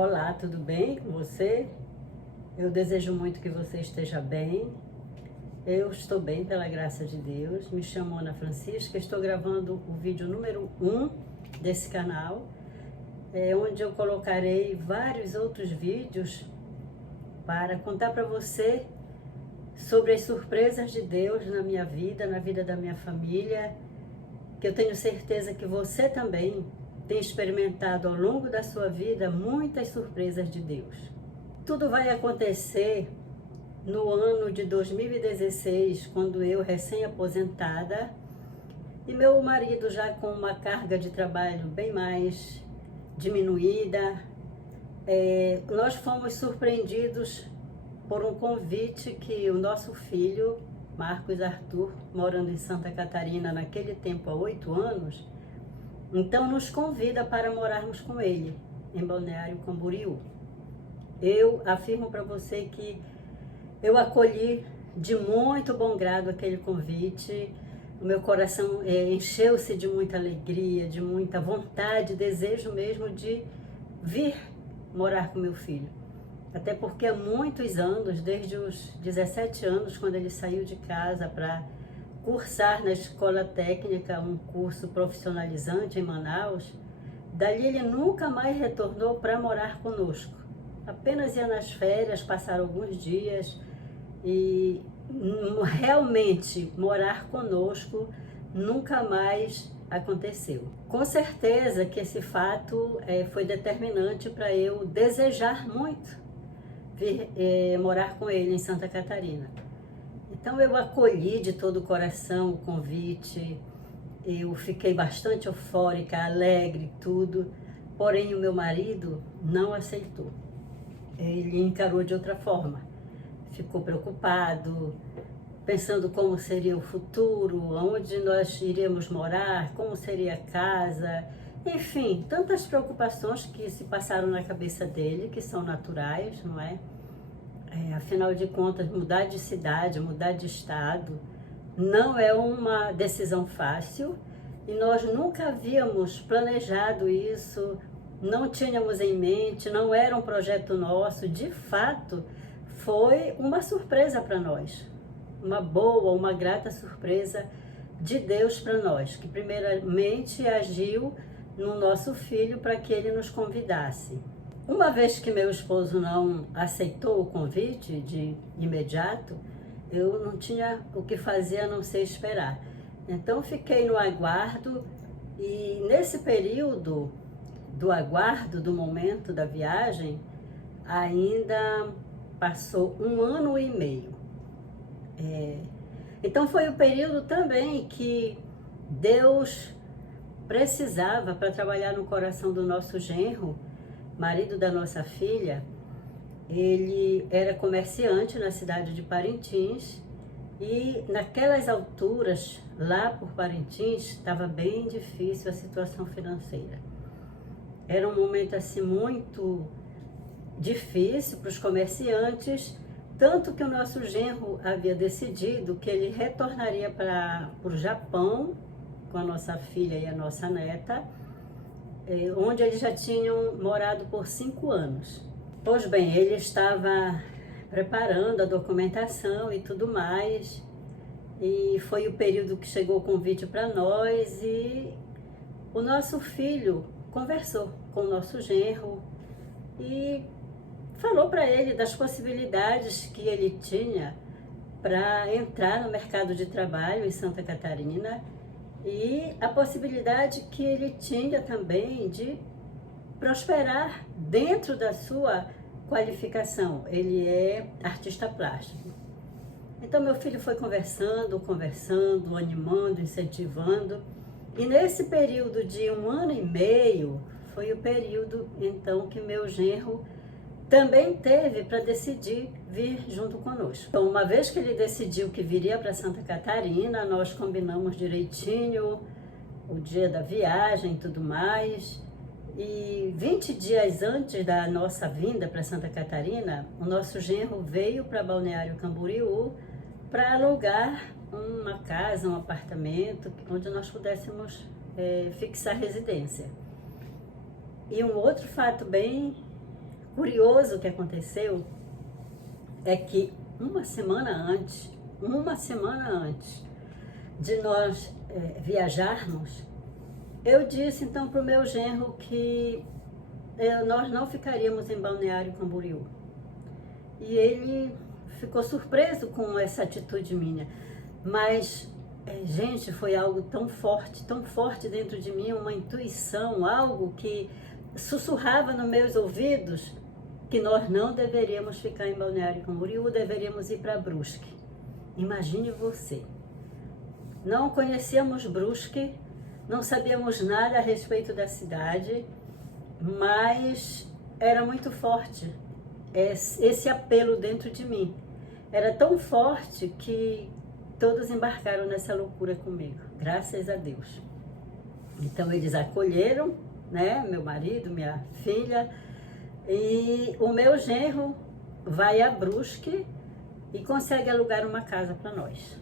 Olá, tudo bem com você? Eu desejo muito que você esteja bem. Eu estou bem, pela graça de Deus. Me chamo Ana Francisca, estou gravando o vídeo número 1 desse canal, onde eu colocarei vários outros vídeos para contar para você sobre as surpresas de Deus na minha vida, na vida da minha família, que eu tenho certeza que você também tem experimentado ao longo da sua vida muitas surpresas de Deus. Tudo vai acontecer no ano de 2016, quando eu, recém-aposentada, e meu marido já com uma carga de trabalho bem mais diminuída, nós fomos surpreendidos por um convite que o nosso filho, Marcos Arthur, morando em Santa Catarina naquele tempo há 8 anos, então nos convida para morarmos com ele em Balneário Camboriú. Eu afirmo para você que eu acolhi de muito bom grado aquele convite. O meu coração encheu-se de muita alegria, de muita vontade, desejo mesmo de vir morar com meu filho. Até porque há muitos anos, desde os 17 anos, quando ele saiu de casa para cursar na escola técnica um curso profissionalizante em Manaus, dali ele nunca mais retornou para morar conosco. Apenas ia nas férias, passar alguns dias e realmente morar conosco nunca mais aconteceu. Com certeza que esse fato foi determinante para eu desejar muito vir morar com ele em Santa Catarina. Então eu acolhi de todo o coração o convite, eu fiquei bastante eufórica, alegre, tudo, porém o meu marido não aceitou. Ele encarou de outra forma, ficou preocupado, pensando como seria o futuro, onde nós iríamos morar, como seria a casa, enfim, tantas preocupações que se passaram na cabeça dele, que são naturais, não é? Afinal de contas, mudar de cidade, mudar de estado, não é uma decisão fácil e nós nunca havíamos planejado isso, não tínhamos em mente, não era um projeto nosso. De fato, foi uma surpresa para nós, uma boa, uma grata surpresa de Deus para nós, que primeiramente agiu no nosso filho para que ele nos convidasse. Uma vez que meu esposo não aceitou o convite de imediato, eu não tinha o que fazer a não ser esperar. Então fiquei no aguardo e nesse período do aguardo, do momento da viagem, ainda passou 1 ano e meio. Então foi o período também que Deus precisava para trabalhar no coração do nosso genro, marido da nossa filha. Ele era comerciante na cidade de Parintins e naquelas alturas, lá por Parintins, estava bem difícil a situação financeira. Era um momento assim muito difícil para os comerciantes, tanto que o nosso genro havia decidido que ele retornaria para o Japão com a nossa filha e a nossa neta, onde eles já tinham morado por 5 anos. Pois bem, ele estava preparando a documentação e tudo mais, e foi o período que chegou o convite para nós e o nosso filho conversou com o nosso genro e falou para ele das possibilidades que ele tinha para entrar no mercado de trabalho em Santa Catarina e a possibilidade que ele tinha também de prosperar dentro da sua qualificação. Ele é artista plástico. Então meu filho foi conversando, animando, incentivando. E nesse período de 1 ano e meio, foi o período então que meu genro também teve para decidir vir junto conosco. Então, uma vez que ele decidiu que viria para Santa Catarina, nós combinamos direitinho o dia da viagem e tudo mais. E 20 dias antes da nossa vinda para Santa Catarina, o nosso genro veio para Balneário Camboriú para alugar uma casa, um apartamento, onde nós pudéssemos fixar residência. E um outro fato bem curioso que aconteceu é que uma semana antes de nós viajarmos, eu disse então para o meu genro que nós não ficaríamos em Balneário Camboriú. E ele ficou surpreso com essa atitude minha. Mas, gente, foi algo tão forte dentro de mim, uma intuição, algo que sussurrava nos meus ouvidos, que nós não deveríamos ficar em Balneário Camboriú, deveríamos ir para Brusque. Imagine você. Não conhecíamos Brusque, não sabíamos nada a respeito da cidade, mas era muito forte esse apelo dentro de mim. Era tão forte que todos embarcaram nessa loucura comigo, graças a Deus. Então eles acolheram, né, meu marido, minha filha, e o meu genro vai a Brusque e consegue alugar uma casa para nós.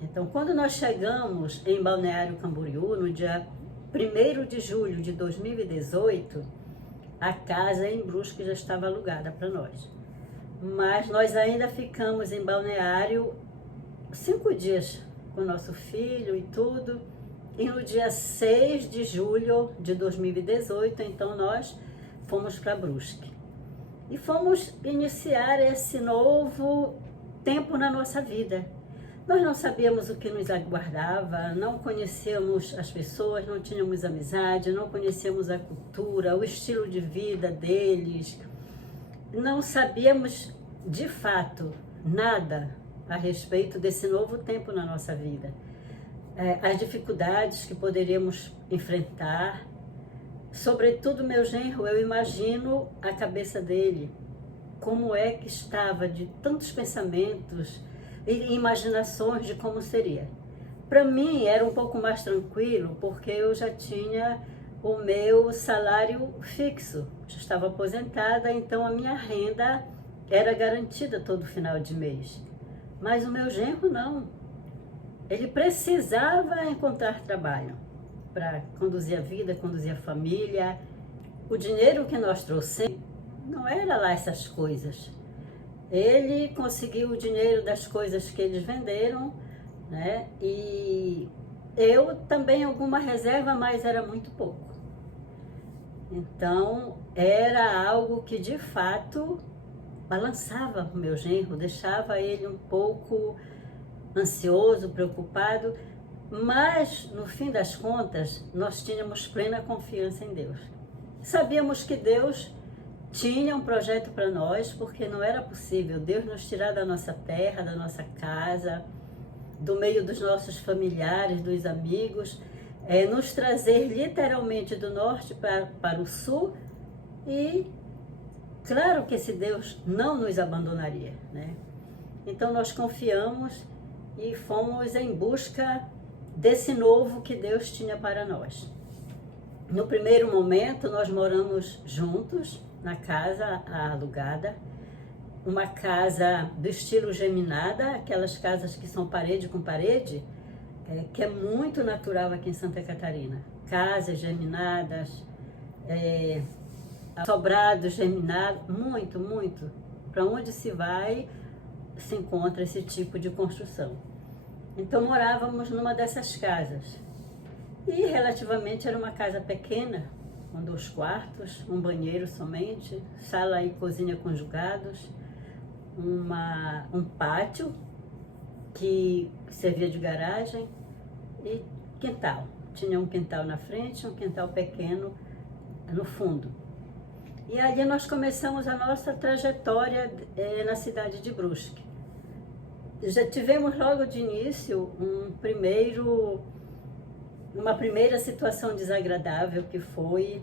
Então, quando nós chegamos em Balneário Camboriú, no dia 1º de julho de 2018, a casa em Brusque já estava alugada para nós. Mas nós ainda ficamos em Balneário 5 dias com o nosso filho e tudo. E no dia 6 de julho de 2018, então nós fomos para Brusque. E fomos iniciar esse novo tempo na nossa vida. Nós não sabíamos o que nos aguardava, não conhecíamos as pessoas, não tínhamos amizade, não conhecíamos a cultura, o estilo de vida deles. Não sabíamos, de fato, nada a respeito desse novo tempo na nossa vida. As dificuldades que poderíamos enfrentar. Sobretudo, meu genro, eu imagino a cabeça dele, como é que estava de tantos pensamentos e imaginações de como seria. Para mim era um pouco mais tranquilo, porque eu já tinha o meu salário fixo, já estava aposentada, então a minha renda era garantida todo final de mês. Mas o meu genro não. Ele precisava encontrar trabalho para conduzir a vida, conduzir a família. O dinheiro que nós trouxemos não era lá essas coisas. Ele conseguiu o dinheiro das coisas que eles venderam, né? E eu também alguma reserva, mas era muito pouco. Então, era algo que de fato balançava o meu genro, deixava ele um pouco ansioso, preocupado, mas no fim das contas, nós tínhamos plena confiança em Deus. Sabíamos que Deus tinha um projeto para nós, porque não era possível Deus nos tirar da nossa terra, da nossa casa, do meio dos nossos familiares, dos amigos, nos trazer literalmente do norte para o sul, e claro que esse Deus não nos abandonaria, né? Então nós confiamos e fomos em busca desse novo que Deus tinha para nós. No primeiro momento nós moramos juntos, na casa alugada, uma casa do estilo geminada, aquelas casas que são parede com parede, que é muito natural aqui em Santa Catarina. Casas geminadas, sobrados geminados, muito. Para onde se vai, se encontra esse tipo de construção. Então morávamos numa dessas casas. E relativamente era uma casa pequena, com 2 quartos, um banheiro somente, sala e cozinha conjugados, um pátio que servia de garagem e quintal. Tinha um quintal na frente, um quintal pequeno no fundo. E ali nós começamos a nossa trajetória na cidade de Brusque. Já tivemos logo de início uma primeira situação desagradável, que foi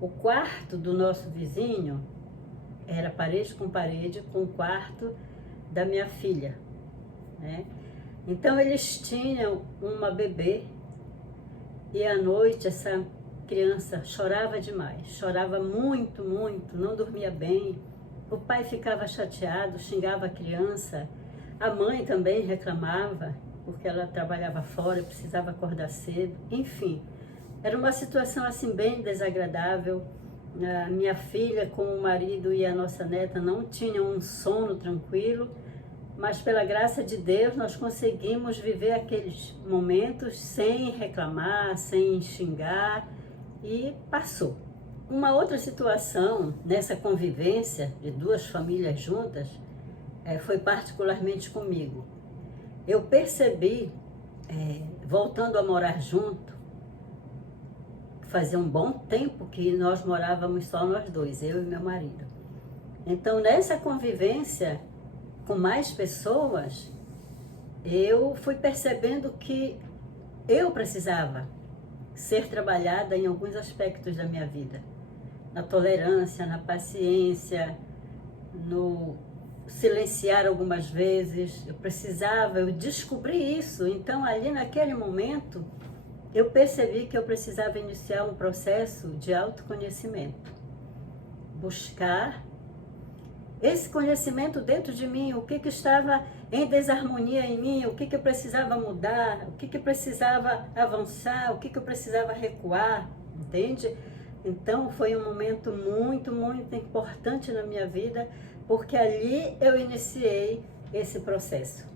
o quarto do nosso vizinho, era parede com parede com o quarto da minha filha, né? Então eles tinham uma bebê e à noite essa criança chorava demais, chorava muito, não dormia bem. O pai ficava chateado, xingava a criança, a mãe também reclamava, porque ela trabalhava fora, precisava acordar cedo, enfim. Era uma situação assim bem desagradável, A minha filha com o marido e a nossa neta não tinham um sono tranquilo, mas pela graça de Deus nós conseguimos viver aqueles momentos sem reclamar, sem xingar, e passou. Uma outra situação nessa convivência de duas famílias juntas foi particularmente comigo. Eu percebi, voltando a morar junto, fazia um bom tempo que nós morávamos só nós dois, eu e meu marido. Então, nessa convivência com mais pessoas, eu fui percebendo que eu precisava ser trabalhada em alguns aspectos da minha vida. Na tolerância, na paciência, no silenciar algumas vezes. Eu descobri isso. Então, ali naquele momento, eu percebi que eu precisava iniciar um processo de autoconhecimento. Buscar esse conhecimento dentro de mim, o que estava em desarmonia em mim, o que eu precisava mudar, o que eu precisava avançar, o que eu precisava recuar, entende? Então foi um momento muito, muito importante na minha vida, porque ali eu iniciei esse processo,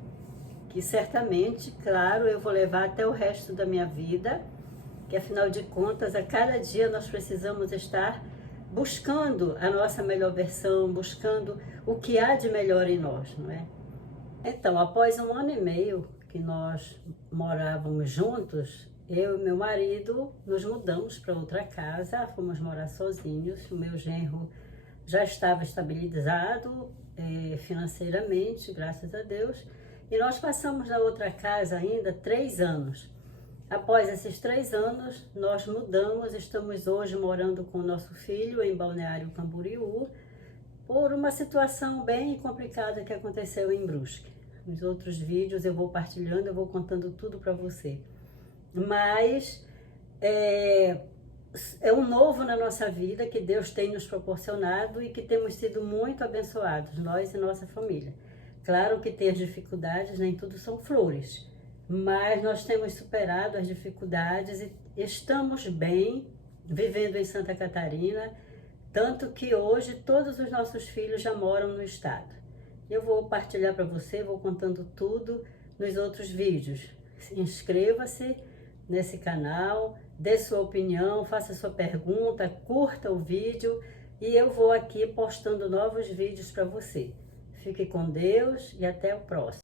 que certamente, claro, eu vou levar até o resto da minha vida, que afinal de contas, a cada dia nós precisamos estar buscando a nossa melhor versão, buscando o que há de melhor em nós, não é? Então, após 1 ano e meio que nós morávamos juntos, eu e meu marido nos mudamos para outra casa, fomos morar sozinhos. O meu genro já estava estabilizado financeiramente, graças a Deus, e nós passamos na outra casa ainda 3 anos. Após esses 3 anos, nós mudamos, estamos hoje morando com o nosso filho em Balneário Camboriú, por uma situação bem complicada que aconteceu em Brusque. Nos outros vídeos eu vou partilhando, eu vou contando tudo para você. Mas é um novo na nossa vida que Deus tem nos proporcionado e que temos sido muito abençoados, nós e nossa família. Claro que tem as dificuldades, nem tudo são flores, mas nós temos superado as dificuldades e estamos bem vivendo em Santa Catarina, tanto que hoje todos os nossos filhos já moram no estado. Eu vou partilhar para você, vou contando tudo nos outros vídeos. Inscreva-se nesse canal, dê sua opinião, faça sua pergunta, curta o vídeo e eu vou aqui postando novos vídeos para você. Fique com Deus e até o próximo.